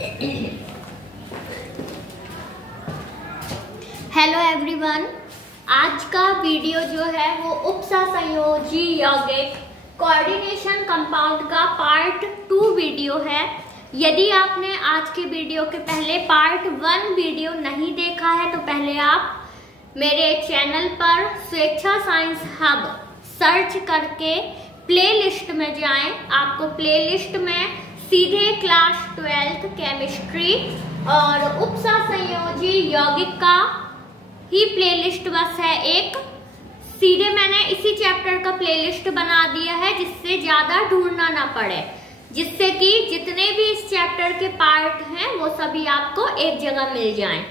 Hello everyone, आज का video जो है वो उपसंयोजी यौगिक कोऑर्डिनेशन कंपाउंड का पार्ट 2 वीडियो है। यदि आपने आज के वीडियो के पहले पार्ट 1 वीडियो नहीं देखा है तो पहले आप मेरे चैनल पर स्वेच्छा साइंस हब सर्च करके प्लेलिस्ट में जाएं। आपको प्लेलिस्ट में सीधे क्लास 12th केमिस्ट्री और उपसंयोजी यौगिक का ही प्लेलिस्ट बस है एक। सीधे मैंने इसी चैप्टर का प्लेलिस्ट बना दिया है जिससे ज्यादा ढूंढना ना पड़े, जिससे कि जितने भी इस चैप्टर के पार्ट हैं वो सभी आपको एक जगह मिल जाएं।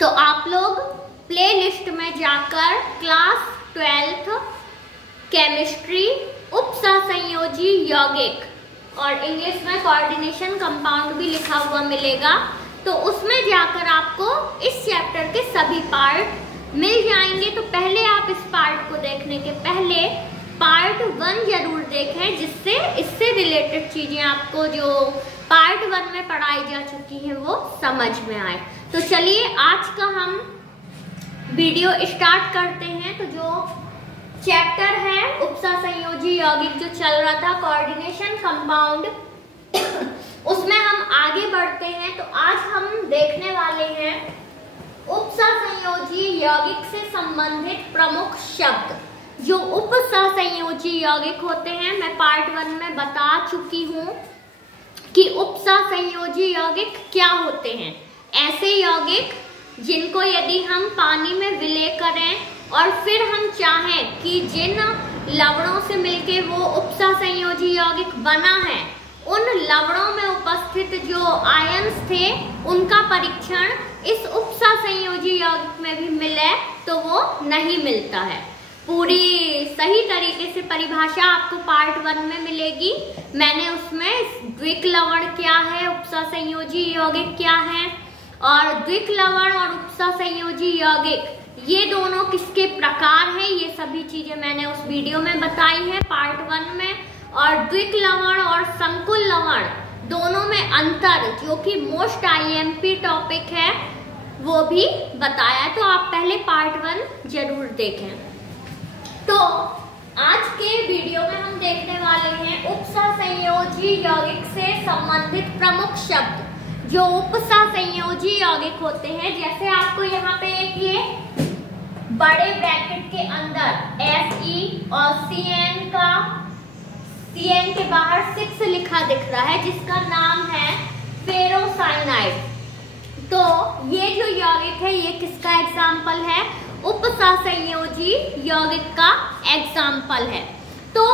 तो आप लोग प्लेलिस्ट में जाकर क्लास 12th केमिस्ट्री उपसंयोजी यौगिक और इंग्लिश में कोऑर्डिनेशन कंपाउंड भी लिखा हुआ मिलेगा, तो उसमें जाकर आपको इस चैप्टर के सभी पार्ट मिल जाएंगे। तो पहले आप इस पार्ट को देखने के पहले पार्ट 1 जरूर देखें, जिससे इससे रिलेटेड चीजें आपको जो पार्ट 1 में पढ़ाई जा चुकी हैं वो समझ में आए। तो चलिए आज का हम वीडियो स्टार्ट करते हैं। तो जो चैप्टर है उपसंयोजी यौगिक जो चल रहा था कोऑर्डिनेशन कंपाउंड, उसमें हम आगे बढ़ते हैं। तो आज हम देखने वाले हैं उपसंयोजी यौगिक से संबंधित प्रमुख शब्द। जो उपसंयोजी यौगिक होते हैं, मैं पार्ट 1 में बता चुकी हूं कि उपसंयोजी यौगिक क्या होते हैं। ऐसे यौगिक जिनको यदि हम पानी में विलय करें और फिर हम चाहें कि जिन लवणों से मिलके वो उपसंयोजी यौगिक बना है, उन लवणों में उपस्थित जो आयन्स थे उनका परीक्षण इस उपसंयोजी यौगिक में भी मिले तो वो नहीं मिलता है। पूरी सही तरीके से परिभाषा आपको पार्ट 1 में मिलेगी। मैंने उसमें द्विक लवण क्या है, उपसंयोजी यौगिक क्या है, और द्विक लवण और उपसंयोजी यौगिक ये दोनों किसके प्रकार हैं, ये सभी चीजें मैंने उस वीडियो में बताई है पार्ट 1 में। और द्विक लवण और संकुल लवण दोनों में अंतर, जो कि मोस्ट आईएमपी टॉपिक है, वो भी बताया। तो आप पहले पार्ट 1 जरूर देखें। तो आज के वीडियो में हम देखने वाले हैं उपसंयोजी यौगिक से संबंधित प्रमुख शब्द जो उपसंयोजी यौगिक होते हैं। जैसे आपको यहाँ पे एक ये बड़े ब्रैकेट के अंदर Fe और Cn के बाहर 6 लिखा दिख रहा है, जिसका नाम है फेरोसाइनाइड। तो ये जो यौगिक है ये किसका एग्जाम्पल है? उपसंयोजी यौगिक का एग्जाम्पल है। तो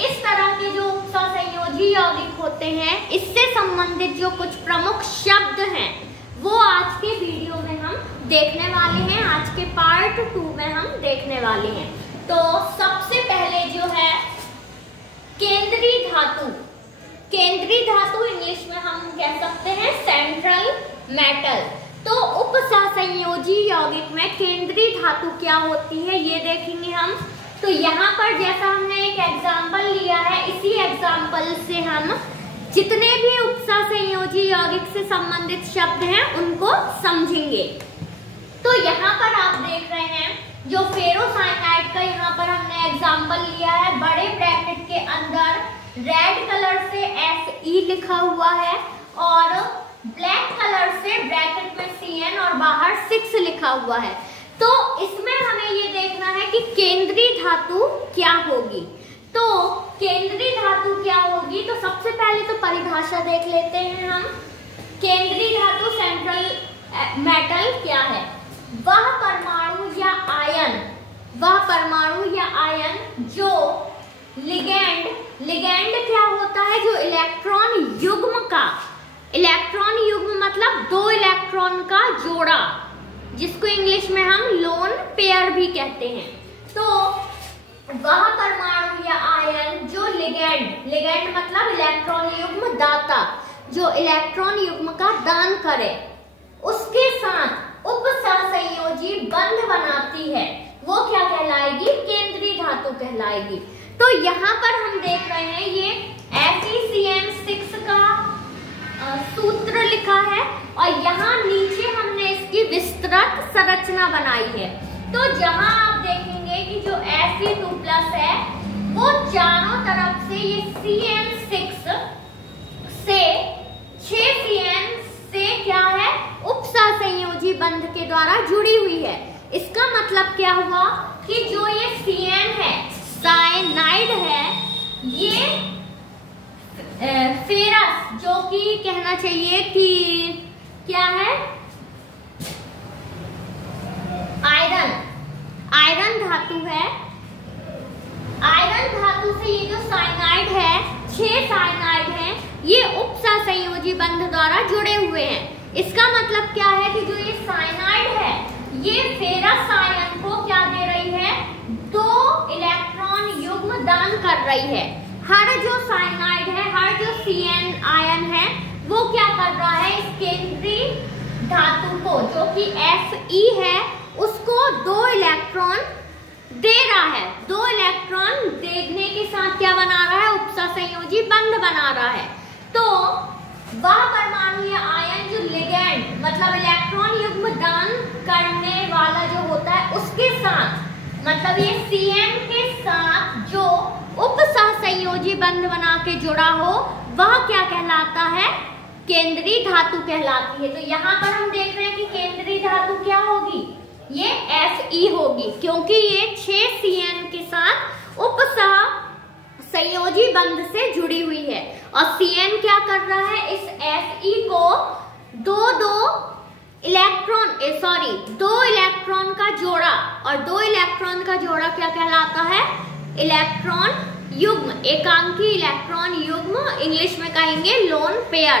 इस तरह के जो उपसंयोजी यौगिक होते हैं, इससे संबंधित जो कुछ प्रमुख शब्द हैं वो आज के वीडियो में हम देखने वाले हैं। आज के पार्ट 2 में हम देखने वाले हैं। तो सबसे पहले जो है केंद्रीय धातु। केंद्रीय धातु इंग्लिश में हम कह सकते हैं सेंट्रल मेटल। तो उपसंयोजी यौगिक में केंद्रीय धातु क्या होती है ये देखेंगे हम। तो यहाँ पर जैसा हमने एक एग्जाम्पल लिया है, इसी एग्जाम्पल से हम जितने भी उपसंयोजी यौगिक से संबंधित शब्द हैं उनको समझेंगे। तो यहाँ पर आप देख रहे हैं जो फेरोसाइनाइड का यहाँ पर हमने एग्जाम्पल लिया है, बड़े ब्रैकेट के अंदर रेड कलर से Fe लिखा हुआ है और ब्लैक कलर से ब्रैकेट में Cn और बाहर 6 लिखा हुआ है। तो इसमें हमें ये देखना है कि केंद्रीय धातु क्या होगी। तो केंद्रीय धातु क्या होगी, तो सबसे पहले तो परिभाषा देख लेते हैं हम। केंद्रीय धातु सेंट्रल मेटल क्या है? वह परमाणु या आयन जो लिगेंड क्या होता है? जो इलेक्ट्रॉन युग्म मतलब 2 इलेक्ट्रॉन का जोड़ा, जिसको इंग्लिश में हम लोन पेयर भी कहते हैं। तो वह परमाणु या आयन जो लिगेंड मतलब इलेक्ट्रॉन युग्म दाता, जो इलेक्ट्रॉन युग्म का दान करे, उसके साथ उपसंयोजी बंध बनाती है, वो क्या कहलाएगी? केंद्रीय धातु कहलाएगी। तो यहाँ पर हम देख रहे हैं ये FeCN6 का और यहाँ नीचे हमने इसकी विस्तृत संरचना बनाई है। तो जहां आप देखेंगे कि जो Fe2+ है वो चारों तरफ से ये CN6 से 6 CN से क्या है, उपसहसंयोजी बंध के द्वारा जुड़ी हुई है। इसका मतलब क्या हुआ कि जो ये CN है, साइनाइड है, ये फेरस, जो कि कहना चाहिए कि क्या है, आयरन धातु है। आयरन धातु से ये जो साइनाइड है, 6 साइनाइड हैं, ये उपसहसंयोजी बंध द्वारा जुड़े हुए हैं। इसका मतलब क्या है कि जो ये साइनाइड है ये फेरस आयन को क्या दे रही है, 2 इलेक्ट्रॉन युग्म दान कर रही है। हर जो साइनाइड है, हर जो CN आयन है, वो क्या कर रहा है, इस केंद्रीय धातु को जो कि Fe है उसको 2 इलेक्ट्रॉन दे रहा है। 2 इलेक्ट्रॉन देने के साथ क्या बना रहा है, उपसहसंयोजी बंध बना रहा है। तो वह परमाणु या आयन जो लिगैंड मतलब इलेक्ट्रॉन युग्म दान करने वाला जो होता है उसके साथ, मतलब ये CN के साथ जो उपसहसंयोजी बंध बना के जुड़ा हो, वह क्या कहलाता है, केंद्रीय धातु कहलाती है। तो यहाँ पर हम देख रहे हैं कि केंद्रीय धातु क्या होगी, ये Fe होगी, क्योंकि ये 6 CN के साथ उपसहसंयोजी बंध से जुड़ी हुई है। और CN क्या कर रहा है, इस Fe को 2 इलेक्ट्रॉन का जोड़ा, और 2 इलेक्ट्रॉन का जोड़ा क्या कहलाता है, इलेक्ट्रॉन युग्म, एकांकी इलेक्ट्रॉन युग्म, इंग्लिश में कहेंगे लोन पेयर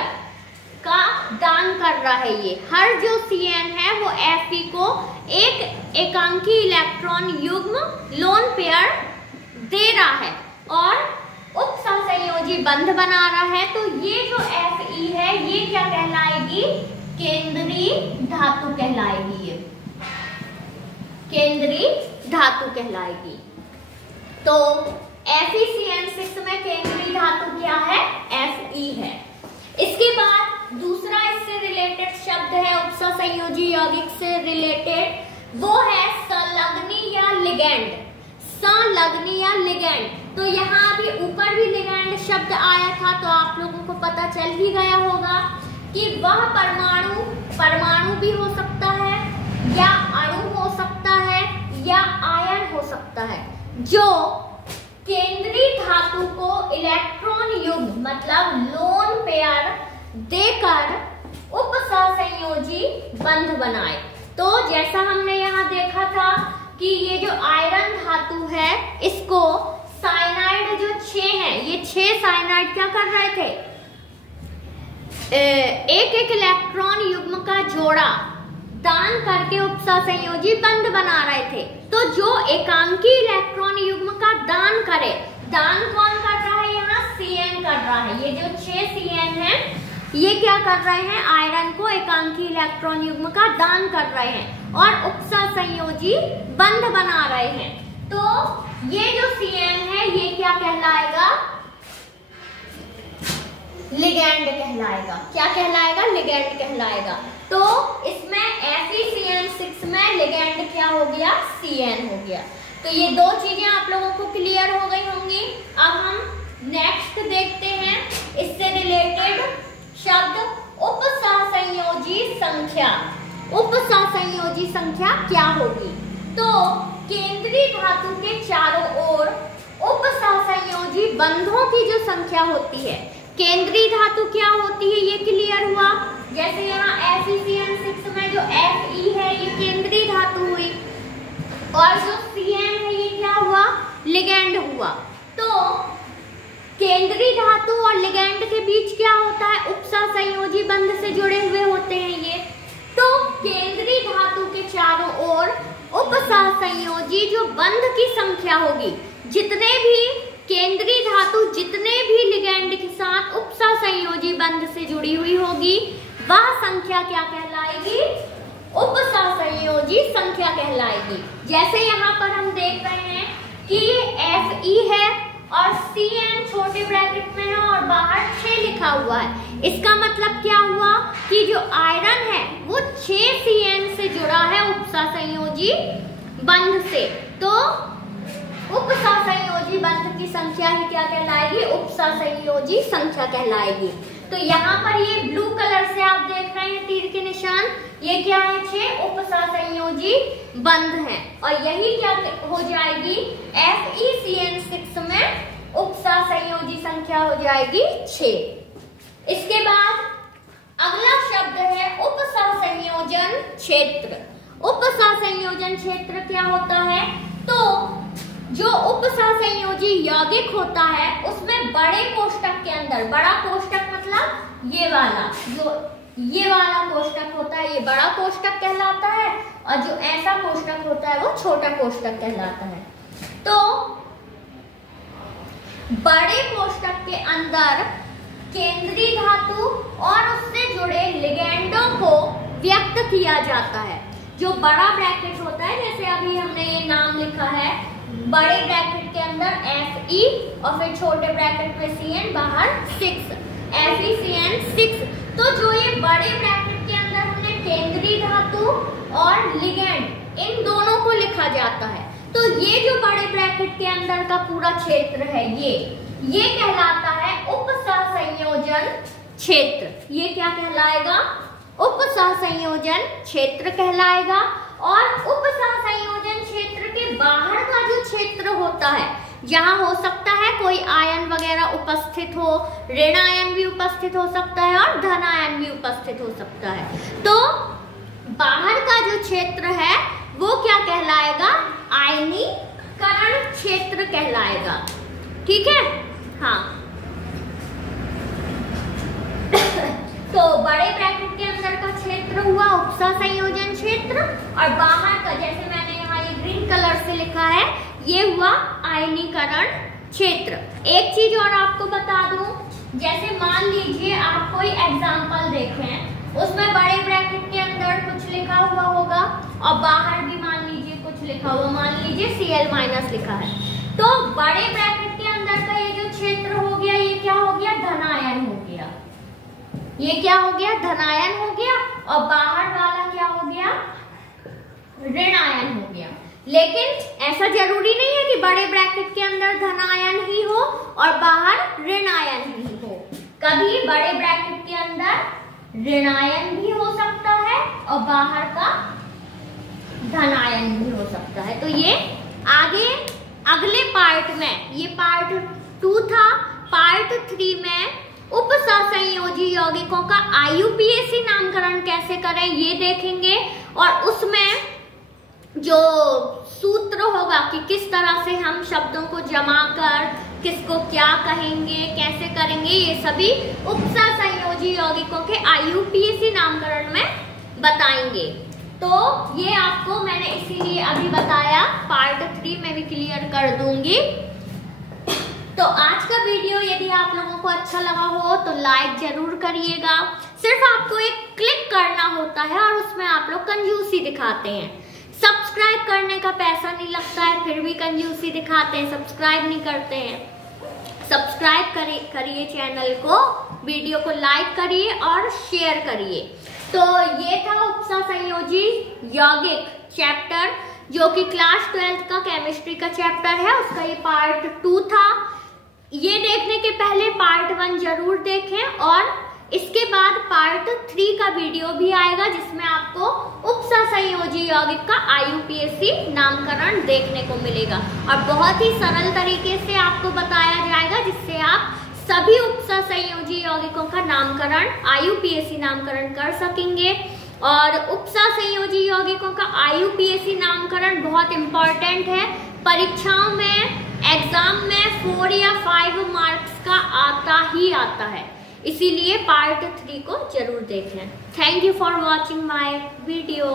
का दान कर रहा है। ये हर जो CN है वो Fe को एक एकांकी इलेक्ट्रॉन युग्म लोन पेयर दे रहा है और उपसहसंयोजी बंध बना रहा है। तो ये जो Fe है ये क्या कहलाएगी, केंद्रीय धातु कहलाएगी, ये केंद्रीय धातु कहलाएगी। तो FeCN6 में केंद्रीय धातु क्या है, Fe है। इसके बाद दूसरा इससे रिलेटेड शब्द है, उपसहसंयोजी यौगिक से रिलेटेड, वो है संलग्नी या लिगैंड। संलग्नी या लिगैंड, तो यहाँ अभी ऊपर भी लिगैंड शब्द आया था, तो आप लोगों को पता चल ही गया होगा कि वह परमाणु भी हो सकता है, या अणु हो सकता है, या आयन हो सकता है, जो केंद्रीय धातु को इलेक्ट्रॉन युग्म मतलब लोन पेयर देकर उपसहसंयोजी बंध बनाए। तो जैसा हमने यहाँ देखा था कि ये जो आयरन धातु है, इसको साइनाइड जो 6 हैं, ये 6 साइनाइड क्या कर रहे थे, एक इलेक्ट्रॉन युग्म का जोड़ा दान करके उपसहसंयोजी बंध बना रहे थे। तो जो एकांकी इलेक्ट्रॉन युग्म का दान करे, दान कौन कर रहा है, यहाँ CN कर रहा है। ये जो 6 CN है ये क्या कर रहे हैं, आयरन को एकांकी इलेक्ट्रॉन युग्म का दान कर रहे हैं और उपसहसंयोजी बंध बना रहे हैं। तो ये जो CN है ये क्या कहलाएगा, लिगैंड कहलाएगा। क्या कहलाएगा, लिगैंड कहलाएगा। तो इसमें FeCN6 में लिगैंड क्या हो गया, CN हो गया। तो ये 2 चीजें आप लोगों को क्लियर हो गई होंगी। अब हम नेक्स्ट देखते हैं इससे रिलेटेड शब्द, उपसहसंयोजी संख्या। उपसहसंयोजी संख्या क्या होगी, तो केंद्रीय धातु के चारों ओर उपसहसंयोजी बंधों की जो संख्या होती है, केंद्रीय धातु क्या होती है ये क्लियर हुआ। जैसे यहाँ FeCN6 में जो Fe है ये केंद्रीय धातु हुई, और जो CN है ये क्या हुआ, लिगैंड हुआ। तो केंद्रीय धातु और लिगैंड के बीच क्या होता है, उपसहसंयोजी बंध से जुड़े हुए होते हैं ये। तो केंद्रीय धातु के चारों ओर उपसहसंयोजी जो बंध की संख्या होगी, जितने भी केंद्रीय धातु जितने भी लिगैंड के साथ उपसहसंयोजी बंध से जुड़ी हुई होगी, वह संख्या क्या कहलाएगी, उपसहसंयोजी संख्या कहलाएगी। जैसे यहाँ पर हम देख रहे हैं कि ये Fe है और CN छोटे ब्रैकेट में है और बाहर 6 लिखा लिखा हुआ है। इसका मतलब क्या हुआ कि जो आयरन है वो 6 CN से जुड़ा है उपसहसंयोजी बंध से। तो उपसहसंयोजी बंध की संख्या ही क्या कहलाएगी? उपसहसंयोजी संख्या कहलाएगी। तो यहाँ पर ये ब्लू कलर से आप देख रहे हैं तीर के निशान, ये क्या है? 6 उपसहसंयोजी बंध हैं और यही क्या हो जाएगी? FeCN6 में उपसहसंयोजी संख्या हो जाएगी 6। इसके बाद अगला शब्द है उपसहसंयोजन क्षेत्र। उपसहसंयोजन क्षेत्र क्या होता है? तो जो उपसहसंयोजी यौगिक होता है उसमें बड़े कोष्टक के अंदर, बड़ा कोष्टक मतलब ये वाला, जो ये वाला कोष्टक होता है ये बड़ा कोष्टक कहलाता है और जो ऐसा कोष्टक होता है वो छोटा कोष्टक कहलाता है। तो बड़े कोष्टक के अंदर केंद्रीय धातु और उससे जुड़े लिगेंडों को व्यक्त किया जाता है। जो बड़ा ब्रैकेट होता है, जैसे अभी हमने ये नाम लिखा है, बड़े ब्रैकेट के अंदर Fe और फिर छोटे ब्रैकेट में Cn, बाहर 6, FeCN6। तो जो ये बड़े ब्रैकेट के अंदर हमने केंद्रीय धातु और लिगेंड इन दोनों को लिखा जाता है। तो ये जो बड़े ब्रैकेट के अंदर का पूरा क्षेत्र है ये कहलाता है उपसहसंयोजन क्षेत्र। ये क्या कहलाएगा? उपसहसंयोजन क्षेत्र कहलाएगा। और उपसहसंयोजन क्षेत्र के बाहर का जो क्षेत्र होता है, जहां हो सकता है कोई आयन वगैरह उपस्थित हो, ऋण आयन भी उपस्थित हो सकता है और धन आयन भी उपस्थित हो सकता है। तो बाहर का जो क्षेत्र है वो क्या कहलाएगा? आयनीकरण क्षेत्र कहलाएगा। ठीक है? हाँ। तो बड़े ब्रैकेट के अंदर का क्षेत्र हुआ उपसहसंयोजन क्षेत्र और बाहर का, जैसे मैंने यहाँ ये ग्रीन कलर से लिखा है, ये हुआ आयनीकरण क्षेत्र। एक चीज और आपको बता दूं, जैसे मान लीजिए आप कोई एग्जाम्पल देखें, उसमें बड़े ब्रैकेट के अंदर कुछ लिखा हुआ होगा और बाहर भी मान लीजिए कुछ लिखा हुआ, मान लीजिए Cl- लिखा है। तो बड़े ब्रैकेट के अंदर का ये जो क्षेत्र हो गया, ये क्या हो गया? धनायन हो गया। ये क्या हो गया? धनायन हो गया। और बाहर वाला क्या हो गया? ऋणायन हो गया। लेकिन ऐसा जरूरी नहीं है कि बड़े ब्रैकेट के अंदर धनायन ही हो और बाहर ऋणायन ही हो। कभी बड़े ब्रैकेट के अंदर ऋणायन भी हो सकता है और बाहर का धनायन भी हो सकता है। तो ये आगे अगले पार्ट में, ये पार्ट 2 था, पार्ट 3 में उपसहसंयोजी यौगिकों का IUPAC नामकरण कैसे करें ये देखेंगे और उसमें जो सूत्र होगा कि किस तरह से हम शब्दों को जमा कर किसको क्या कहेंगे, कैसे करेंगे, ये सभी उपसहसंयोजी यौगिकों के IUPAC नामकरण में बताएंगे। तो ये आपको मैंने इसीलिए अभी बताया, पार्ट 3 में भी क्लियर कर दूंगी। तो आज का वीडियो यदि आप लोगों को अच्छा लगा हो तो लाइक जरूर करिएगा। सिर्फ आपको एक क्लिक करना होता है और उसमें आप लोग कंजूसी दिखाते हैं। सब्सक्राइब करने का पैसा नहीं लगता है, फिर भी कंजूसी दिखाते हैं, सब्सक्राइब नहीं करते हैं। सब्सक्राइब करिए चैनल को, वीडियो को लाइक करिए और शेयर करिए। तो ये था उपसहसंयोजी यौगिक चैप्टर, जो कि क्लास 12 का केमिस्ट्री का चैप्टर है, उसका ये पार्ट 2 था। ये देखने के पहले पार्ट 1 जरूर देखें और इसके बाद पार्ट 3 का वीडियो भी आएगा जिसमें आपको उपसहसंयोजी यौगिक का IUPAC नामकरण देखने को मिलेगा और बहुत ही सरल तरीके से आपको बताया जाएगा जिससे आप सभी उपसहसंयोजी यौगिकों का नामकरण IUPAC नामकरण कर सकेंगे। और उपसहसंयोजी यौगिकों का IUPAC नामकरण बहुत इंपॉर्टेंट है, परीक्षाओं में एग्जाम में 4 या 5 मार्क्स का आता ही आता है, इसीलिए पार्ट 3 को जरूर देखें। Thank you for watching my video.